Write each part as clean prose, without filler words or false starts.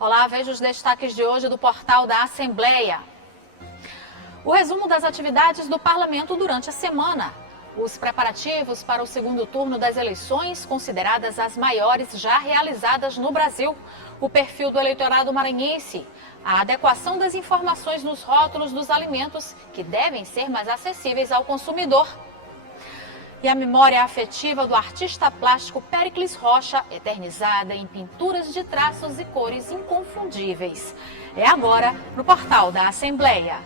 Olá, veja os destaques de hoje do portal da Assembleia. O resumo das atividades do Parlamento durante a semana. Os preparativos para o segundo turno das eleições, consideradas as maiores já realizadas no Brasil. O perfil do eleitorado maranhense. A adequação das informações nos rótulos dos alimentos, que devem ser mais acessíveis ao consumidor. E a memória afetiva do artista plástico Péricles Rocha, eternizada em pinturas de traços e cores inconfundíveis. É agora no portal da Assembleia.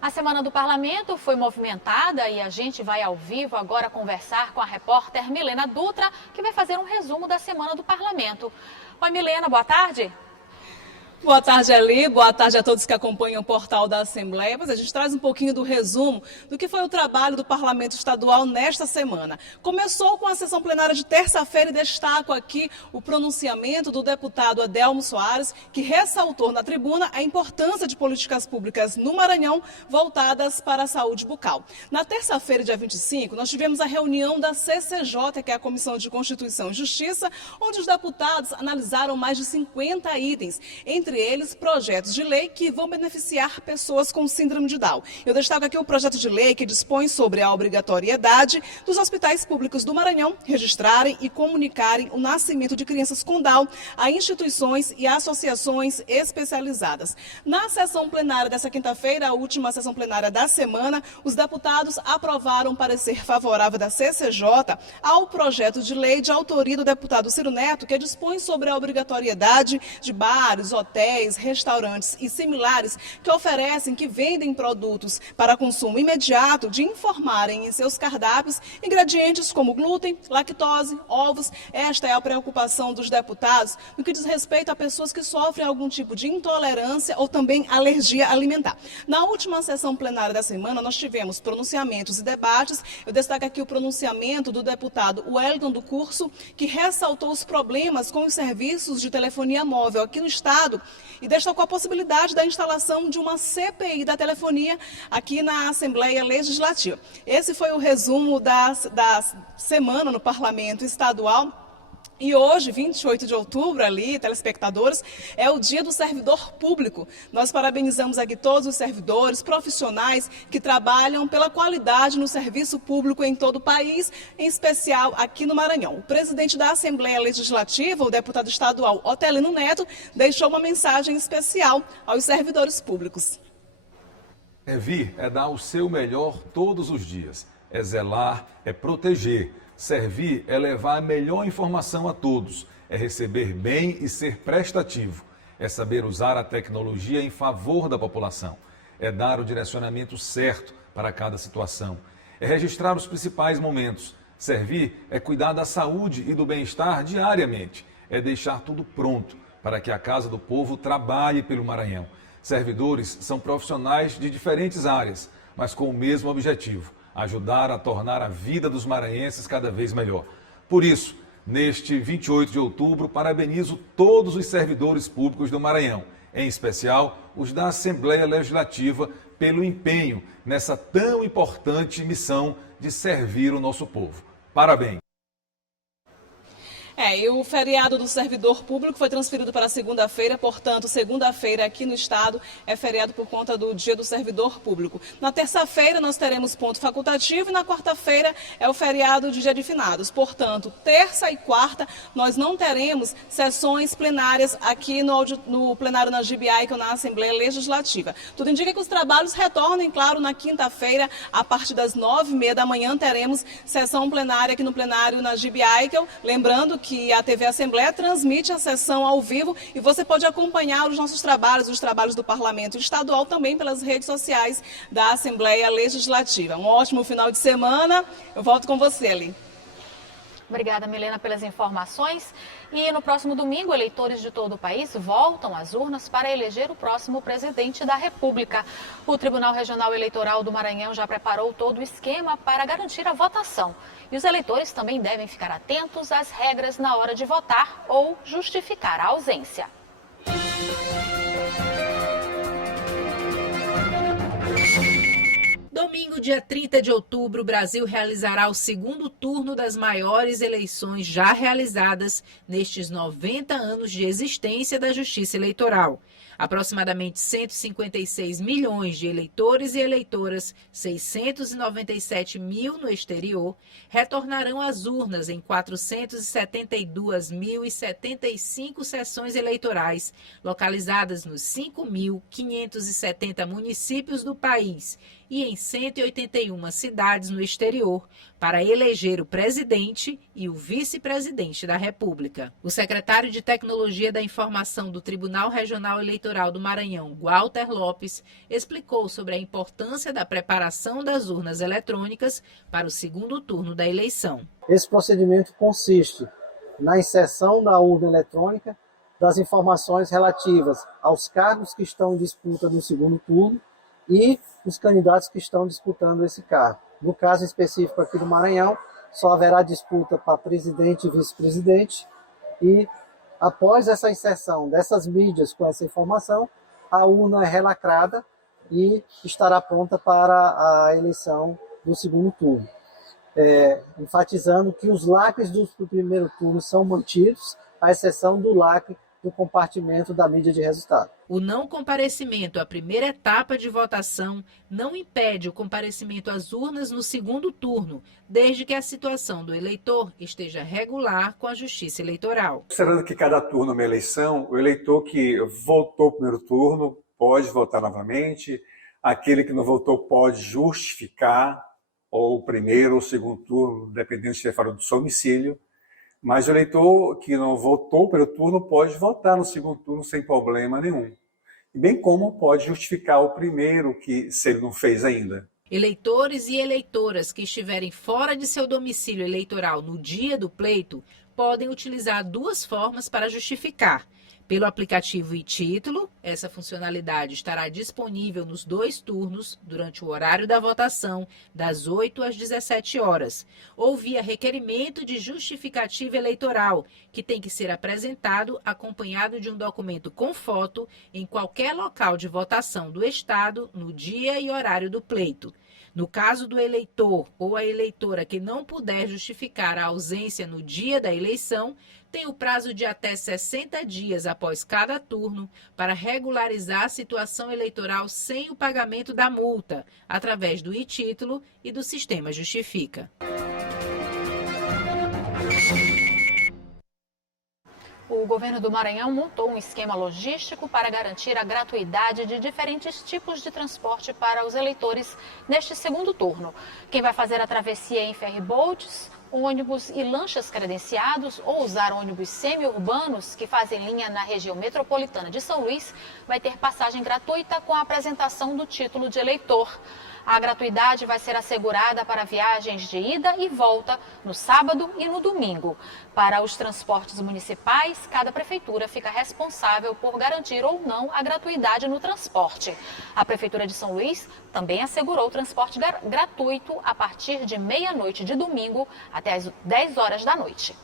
A Semana do Parlamento foi movimentada e a gente vai ao vivo agora conversar com a repórter Milena Dutra, que vai fazer um resumo da Semana do Parlamento. Oi, Milena, boa tarde. Boa tarde, Eli. Boa tarde a todos que acompanham o portal da Assembleia. Mas a gente traz um pouquinho do resumo do que foi o trabalho do Parlamento Estadual nesta semana. Começou com a sessão plenária de terça-feira e destaco aqui o pronunciamento do deputado Adelmo Soares, que ressaltou na tribuna a importância de políticas públicas no Maranhão voltadas para a saúde bucal. Na terça-feira, dia 25, nós tivemos a reunião da CCJ, que é a Comissão de Constituição e Justiça, onde os deputados analisaram mais de 50 itens, entre eles projetos de lei que vão beneficiar pessoas com síndrome de Down. Eu destaco aqui o projeto de lei que dispõe sobre a obrigatoriedade dos hospitais públicos do Maranhão registrarem e comunicarem o nascimento de crianças com Down a instituições e associações especializadas. Na sessão plenária dessa quinta-feira, a última sessão plenária da semana, os deputados aprovaram um parecer favorável da CCJ ao projeto de lei de autoria do deputado Ciro Neto, que dispõe sobre a obrigatoriedade de bares, hotéis, restaurantes e similares que vendem produtos para consumo imediato, de informarem em seus cardápios ingredientes como glúten, lactose, ovos. Esta é a preocupação dos deputados no que diz respeito a pessoas que sofrem algum tipo de intolerância ou também alergia alimentar. Na última sessão plenária da semana, nós tivemos pronunciamentos e debates. Eu destaco aqui o pronunciamento do deputado Wellington do Curso, que ressaltou os problemas com os serviços de telefonia móvel aqui no estado e destacou a possibilidade da instalação de uma CPI da telefonia aqui na Assembleia Legislativa. Esse foi o resumo da semana no Parlamento Estadual. E hoje, 28 de outubro, ali, telespectadores, é o Dia do Servidor Público. Nós parabenizamos aqui todos os servidores, profissionais que trabalham pela qualidade no serviço público em todo o país, em especial aqui no Maranhão. O presidente da Assembleia Legislativa, o deputado estadual Otelino Neto, deixou uma mensagem especial aos servidores públicos. Servir é dar o seu melhor todos os dias, é zelar, é proteger. Servir é levar a melhor informação a todos, é receber bem e ser prestativo, é saber usar a tecnologia em favor da população, é dar o direcionamento certo para cada situação, é registrar os principais momentos. Servir é cuidar da saúde e do bem-estar diariamente, é deixar tudo pronto para que a Casa do Povo trabalhe pelo Maranhão. Servidores são profissionais de diferentes áreas, mas com o mesmo objetivo: ajudar a tornar a vida dos maranhenses cada vez melhor. Por isso, neste 28 de outubro, parabenizo todos os servidores públicos do Maranhão, em especial os da Assembleia Legislativa, pelo empenho nessa tão importante missão de servir o nosso povo. Parabéns! E o feriado do servidor público foi transferido para segunda-feira, portanto, segunda-feira aqui no estado é feriado por conta do Dia do Servidor Público. Na terça-feira nós teremos ponto facultativo e na quarta-feira é o feriado de Dia de Finados. Portanto, terça e quarta nós não teremos sessões plenárias aqui no plenário na GBI, que é na Assembleia Legislativa. Tudo indica que os trabalhos retornem, claro, na quinta-feira, a partir das 9h30 da manhã, teremos sessão plenária aqui no plenário na GBI, lembrando que a TV Assembleia transmite a sessão ao vivo e você pode acompanhar os nossos trabalhos, os trabalhos do Parlamento Estadual também pelas redes sociais da Assembleia Legislativa. Um ótimo final de semana. Eu volto com você, Eli. Obrigada, Milena, pelas informações. E no próximo domingo, eleitores de todo o país voltam às urnas para eleger o próximo presidente da República. O Tribunal Regional Eleitoral do Maranhão já preparou todo o esquema para garantir a votação. E os eleitores também devem ficar atentos às regras na hora de votar ou justificar a ausência. Domingo, dia 30 de outubro, o Brasil realizará o segundo turno das maiores eleições já realizadas nestes 90 anos de existência da Justiça Eleitoral. Aproximadamente 156 milhões de eleitores e eleitoras, 697 mil no exterior, retornarão às urnas em 472.075 sessões eleitorais, localizadas nos 5.570 municípios do país e em 181 cidades no exterior, para eleger o presidente e o vice-presidente da República. O secretário de Tecnologia da Informação do Tribunal Regional Eleitoral do Maranhão, Walter Lopes, explicou sobre a importância da preparação das urnas eletrônicas para o segundo turno da eleição. Esse procedimento consiste na inserção da urna eletrônica das informações relativas aos cargos que estão em disputa no segundo turno e os candidatos que estão disputando esse cargo. No caso específico aqui do Maranhão, só haverá disputa para presidente e vice-presidente e após essa inserção dessas mídias com essa informação, a urna é relacrada e estará pronta para a eleição do segundo turno. Enfatizando que os lacres do primeiro turno são mantidos, à exceção do lacre do compartimento da mídia de resultado. O não comparecimento à primeira etapa de votação não impede o comparecimento às urnas no segundo turno, desde que a situação do eleitor esteja regular com a Justiça Eleitoral. Considerando que cada turno é uma eleição, o eleitor que votou no primeiro turno pode votar novamente, aquele que não votou pode justificar ou o primeiro ou o segundo turno, dependendo se ele for do seu domicílio. Mas o eleitor que não votou pelo turno pode votar no segundo turno sem problema nenhum. Bem como pode justificar o primeiro, que se ele não fez ainda. Eleitores e eleitoras que estiverem fora de seu domicílio eleitoral no dia do pleito podem utilizar duas formas para justificar. Pelo aplicativo e-Título, essa funcionalidade estará disponível nos dois turnos durante o horário da votação, das 8 às 17 horas, ou via requerimento de justificativa eleitoral, que tem que ser apresentado acompanhado de um documento com foto em qualquer local de votação do Estado no dia e horário do pleito. No caso do eleitor ou a eleitora que não puder justificar a ausência no dia da eleição, tem o prazo de até 60 dias após cada turno para regularizar a situação eleitoral sem o pagamento da multa, através do e-Título e do Sistema Justifica. O governo do Maranhão montou um esquema logístico para garantir a gratuidade de diferentes tipos de transporte para os eleitores neste segundo turno. Quem vai fazer a travessia em ferryboats, ônibus e lanchas credenciados ou usar ônibus semi-urbanos que fazem linha na região metropolitana de São Luís vai ter passagem gratuita com a apresentação do título de eleitor. A gratuidade vai ser assegurada para viagens de ida e volta no sábado e no domingo. Para os transportes municipais, cada prefeitura fica responsável por garantir ou não a gratuidade no transporte. A Prefeitura de São Luís também assegurou o transporte gratuito a partir de meia-noite de domingo até às 10 horas da noite.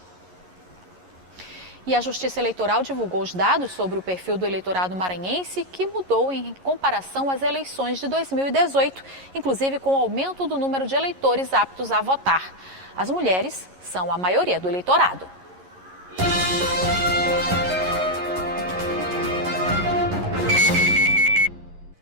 E a Justiça Eleitoral divulgou os dados sobre o perfil do eleitorado maranhense, que mudou em comparação às eleições de 2018, inclusive com o aumento do número de eleitores aptos a votar. As mulheres são a maioria do eleitorado.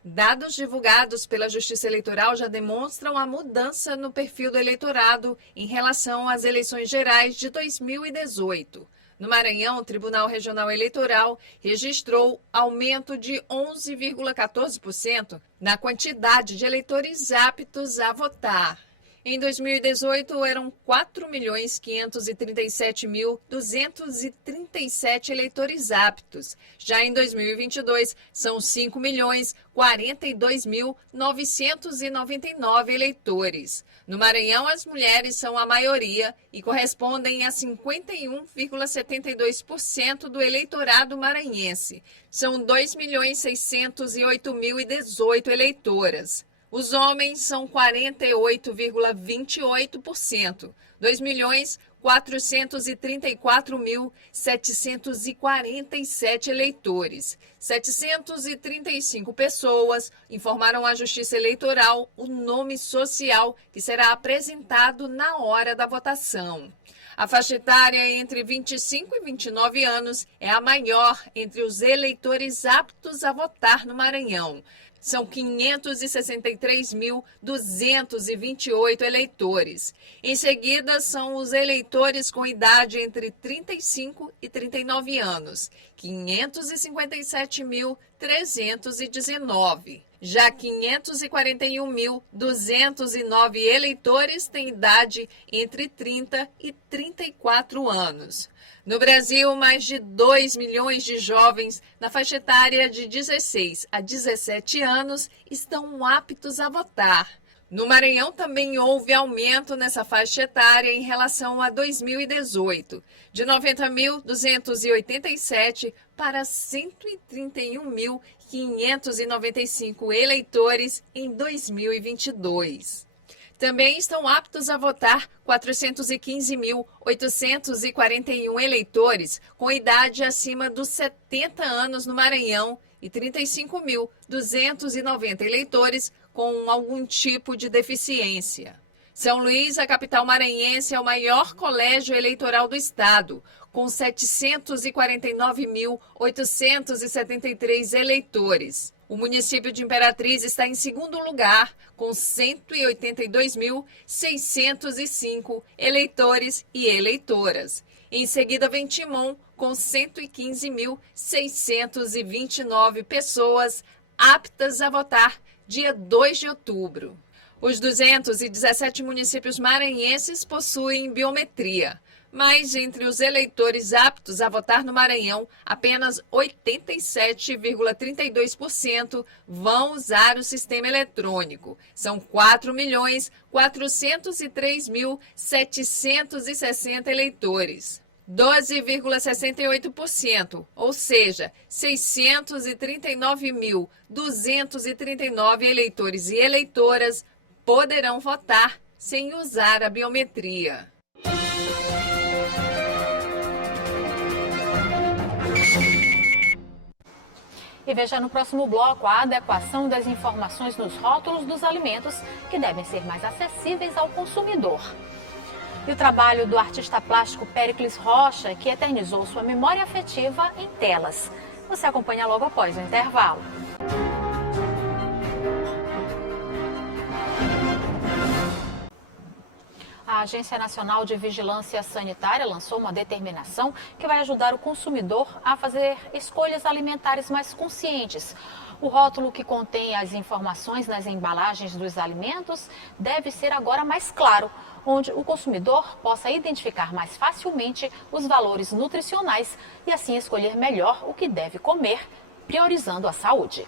Dados divulgados pela Justiça Eleitoral já demonstram a mudança no perfil do eleitorado em relação às eleições gerais de 2018. No Maranhão, o Tribunal Regional Eleitoral registrou aumento de 11,14% na quantidade de eleitores aptos a votar. Em 2018, eram 4.537.237 eleitores aptos. Já em 2022, são 5.042.999 eleitores. No Maranhão, as mulheres são a maioria e correspondem a 51,72% do eleitorado maranhense. São 2.608.018 eleitoras. Os homens são 48,28%, 2.400.000 434.747 eleitores. 735 pessoas informaram à Justiça Eleitoral o nome social que será apresentado na hora da votação. A faixa etária entre 25 e 29 anos é a maior entre os eleitores aptos a votar no Maranhão. São 563.228 eleitores. Em seguida, são os eleitores com idade entre 35 e 39 anos, 557.319. Já 541.209 eleitores têm idade entre 30 e 34 anos. No Brasil, mais de 2 milhões de jovens na faixa etária de 16 a 17 anos estão aptos a votar. No Maranhão também houve aumento nessa faixa etária em relação a 2018, de 90.287 para 131.595 eleitores em 2022. Também estão aptos a votar 415.841 eleitores com idade acima dos 70 anos no Maranhão e 35.290 eleitores com algum tipo de deficiência. São Luís, a capital maranhense, é o maior colégio eleitoral do estado, com 749.873 eleitores. O município de Imperatriz está em segundo lugar, com 182.605 eleitores e eleitoras. Em seguida, vem Timon, com 115.629 pessoas aptas a votar dia 2 de outubro. Os 217 municípios maranhenses possuem biometria. Mas entre os eleitores aptos a votar no Maranhão, apenas 87,32% vão usar o sistema eletrônico. São 4.403.760 eleitores. 12,68%, ou seja, 639.239 eleitores e eleitoras poderão votar sem usar a biometria. E veja no próximo bloco a adequação das informações nos rótulos dos alimentos que devem ser mais acessíveis ao consumidor. E o trabalho do artista plástico Péricles Rocha, que eternizou sua memória afetiva em telas. Você acompanha logo após o intervalo. A Agência Nacional de Vigilância Sanitária lançou uma determinação que vai ajudar o consumidor a fazer escolhas alimentares mais conscientes. O rótulo que contém as informações nas embalagens dos alimentos deve ser agora mais claro, onde o consumidor possa identificar mais facilmente os valores nutricionais e assim escolher melhor o que deve comer, priorizando a saúde.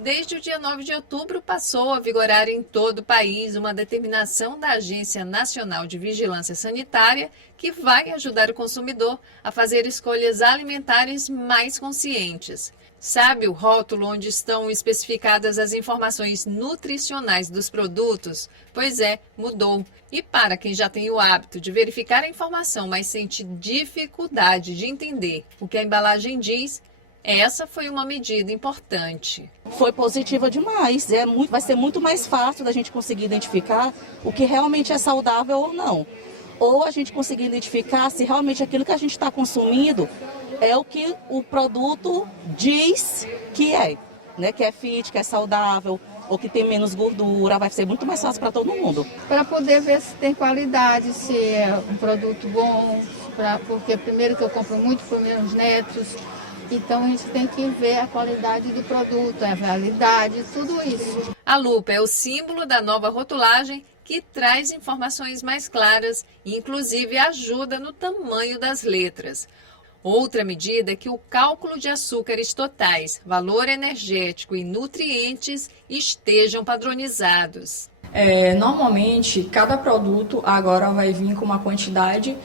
Desde o dia 9 de outubro, passou a vigorar em todo o país uma determinação da Agência Nacional de Vigilância Sanitária que vai ajudar o consumidor a fazer escolhas alimentares mais conscientes. Sabe o rótulo onde estão especificadas as informações nutricionais dos produtos? Pois é, mudou. E para quem já tem o hábito de verificar a informação, mas sente dificuldade de entender o que a embalagem diz, essa foi uma medida importante. Foi positiva demais, vai ser muito mais fácil da gente conseguir identificar o que realmente é saudável ou não. Ou a gente conseguir identificar se realmente aquilo que a gente está consumindo é o que o produto diz que é, né? Que é fit, que é saudável, ou que tem menos gordura, vai ser muito mais fácil para todo mundo. Para poder ver se tem qualidade, se é um produto bom, porque primeiro que eu compro muito para meus netos. Então, a gente tem que ver a qualidade do produto, a validade, tudo isso. A lupa é o símbolo da nova rotulagem que traz informações mais claras e, inclusive, ajuda no tamanho das letras. Outra medida é que o cálculo de açúcares totais, valor energético e nutrientes estejam padronizados. Normalmente, cada produto agora vai vir com uma quantidade,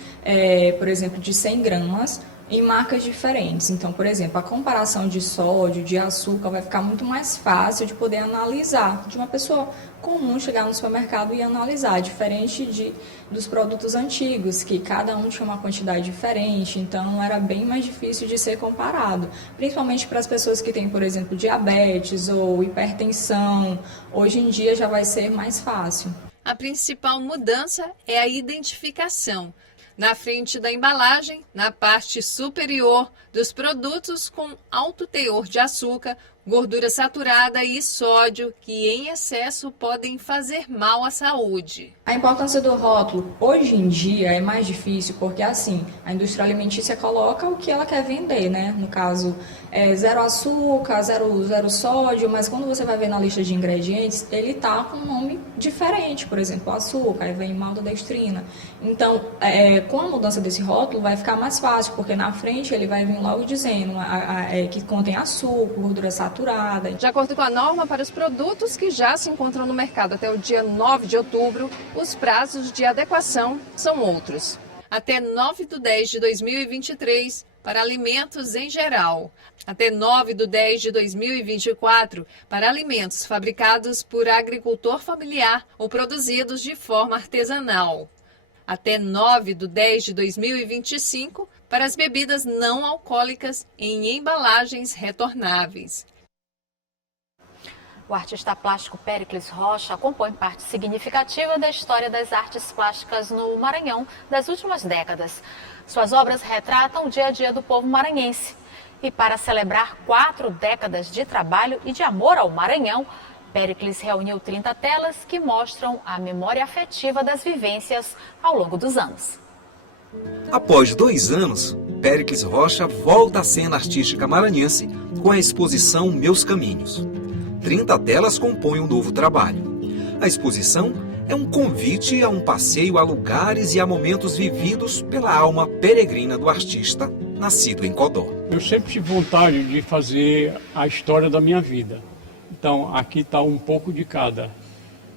por exemplo, de 100 gramas, em marcas diferentes. Então, por exemplo, a comparação de sódio, de açúcar, vai ficar muito mais fácil de poder analisar, de uma pessoa comum chegar no supermercado e analisar, diferente dos produtos antigos, que cada um tinha uma quantidade diferente, então era bem mais difícil de ser comparado, principalmente para as pessoas que têm, por exemplo, diabetes ou hipertensão. Hoje em dia já vai ser mais fácil. A principal mudança é a identificação. Na frente da embalagem, na parte superior dos produtos com alto teor de açúcar, gordura saturada e sódio, que em excesso podem fazer mal à saúde. A importância do rótulo, hoje em dia, é mais difícil porque, assim, a indústria alimentícia coloca o que ela quer vender, né? No caso, zero açúcar, zero sódio, mas quando você vai ver na lista de ingredientes, ele tá com um nome diferente, por exemplo, açúcar, aí vem maltodextrina. Então, com a mudança desse rótulo, vai ficar mais fácil, porque na frente ele vai vir logo dizendo que contém açúcar, gordura saturada. De acordo com a norma, para os produtos que já se encontram no mercado até o dia 9 de outubro, os prazos de adequação são outros. Até 9/10/2023, para alimentos em geral. Até 9/10/2024, para alimentos fabricados por agricultor familiar ou produzidos de forma artesanal. Até 9/10/2025, para as bebidas não alcoólicas em embalagens retornáveis. O artista plástico Péricles Rocha compõe parte significativa da história das artes plásticas no Maranhão das últimas décadas. Suas obras retratam o dia a dia do povo maranhense. E para celebrar 4 décadas de trabalho e de amor ao Maranhão, Péricles reuniu 30 telas que mostram a memória afetiva das vivências ao longo dos anos. Após 2 anos, Péricles Rocha volta à cena artística maranhense com a exposição Meus Caminhos. 30 telas compõem um novo trabalho. A exposição é um convite a um passeio a lugares e a momentos vividos pela alma peregrina do artista, nascido em Codó. Eu sempre tive vontade de fazer a história da minha vida. Então, aqui está um pouco de cada.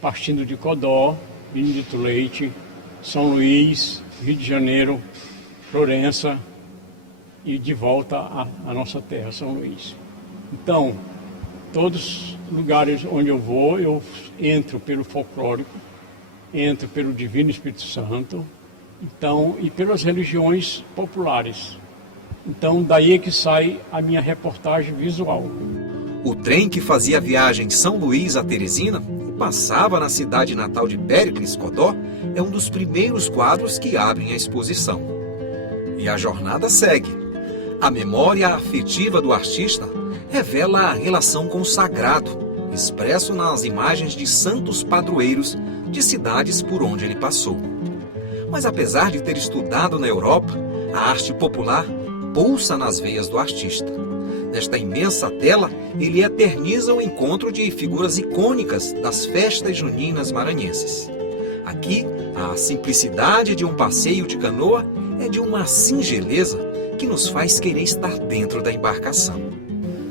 Partindo de Codó, Benedito Leite, São Luís, Rio de Janeiro, Florença e de volta à nossa terra, São Luís. Então, todos os lugares onde eu vou, eu entro pelo folclórico, entro pelo Divino Espírito Santo, então, e pelas religiões populares. Então, daí é que sai a minha reportagem visual. O trem que fazia a viagem de São Luís a Teresina e passava na cidade natal de Péricles, Codó, é um dos primeiros quadros que abrem a exposição. E a jornada segue. A memória afetiva do artista revela a relação com o sagrado, expresso nas imagens de santos padroeiros de cidades por onde ele passou. Mas apesar de ter estudado na Europa, a arte popular pulsa nas veias do artista. Nesta imensa tela, ele eterniza o encontro de figuras icônicas das festas juninas maranhenses. Aqui, a simplicidade de um passeio de canoa é de uma singeleza que nos faz querer estar dentro da embarcação.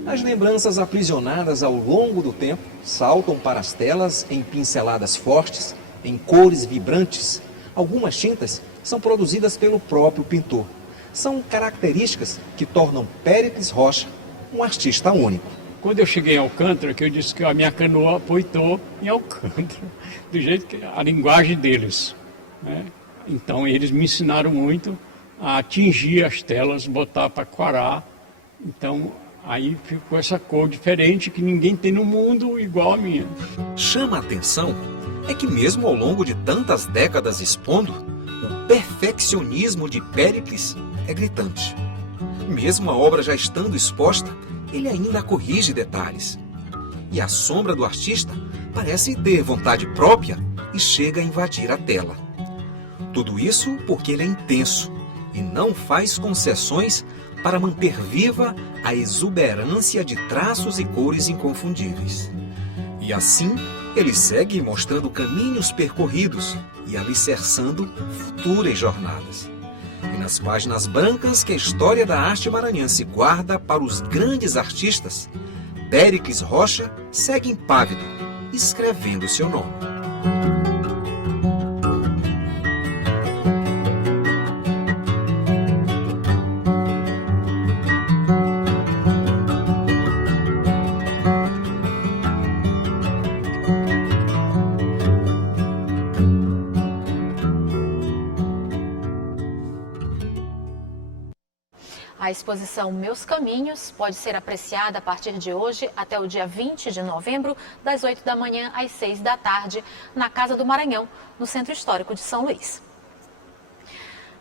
As lembranças aprisionadas ao longo do tempo saltam para as telas em pinceladas fortes, em cores vibrantes. Algumas tintas são produzidas pelo próprio pintor. São características que tornam Péricles Rocha um artista único. Quando eu cheguei em Alcântara, que eu disse que a minha canoa poitou em Alcântara, do jeito que a linguagem deles, né? Então eles me ensinaram muito a atingir as telas, botar para quarar. Então aí ficou essa cor diferente que ninguém tem no mundo igual a minha. Chama a atenção é que mesmo ao longo de tantas décadas expondo, o perfeccionismo de Péricles é gritante. Mesmo a obra já estando exposta, ele ainda corrige detalhes. E a sombra do artista parece ter vontade própria e chega a invadir a tela. Tudo isso porque ele é intenso e não faz concessões para manter viva a exuberância de traços e cores inconfundíveis. E assim, ele segue mostrando caminhos percorridos e alicerçando futuras jornadas. E nas páginas brancas que a história da arte maranhense guarda para os grandes artistas, Péricles Rocha segue impávido, escrevendo seu nome. A exposição Meus Caminhos pode ser apreciada a partir de hoje até o dia 20 de novembro, das 8 da manhã às 6 da tarde, na Casa do Maranhão, no Centro Histórico de São Luís.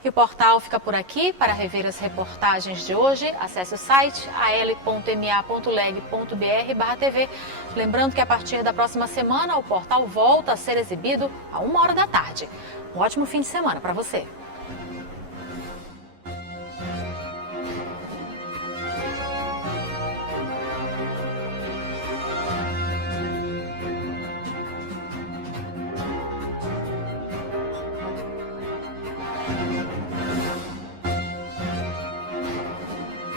E o portal fica por aqui. Para rever as reportagens de hoje, acesse o site al.ma.leg.br/tv. Lembrando que a partir da próxima semana o portal volta a ser exibido a 1h da tarde. Um ótimo fim de semana para você.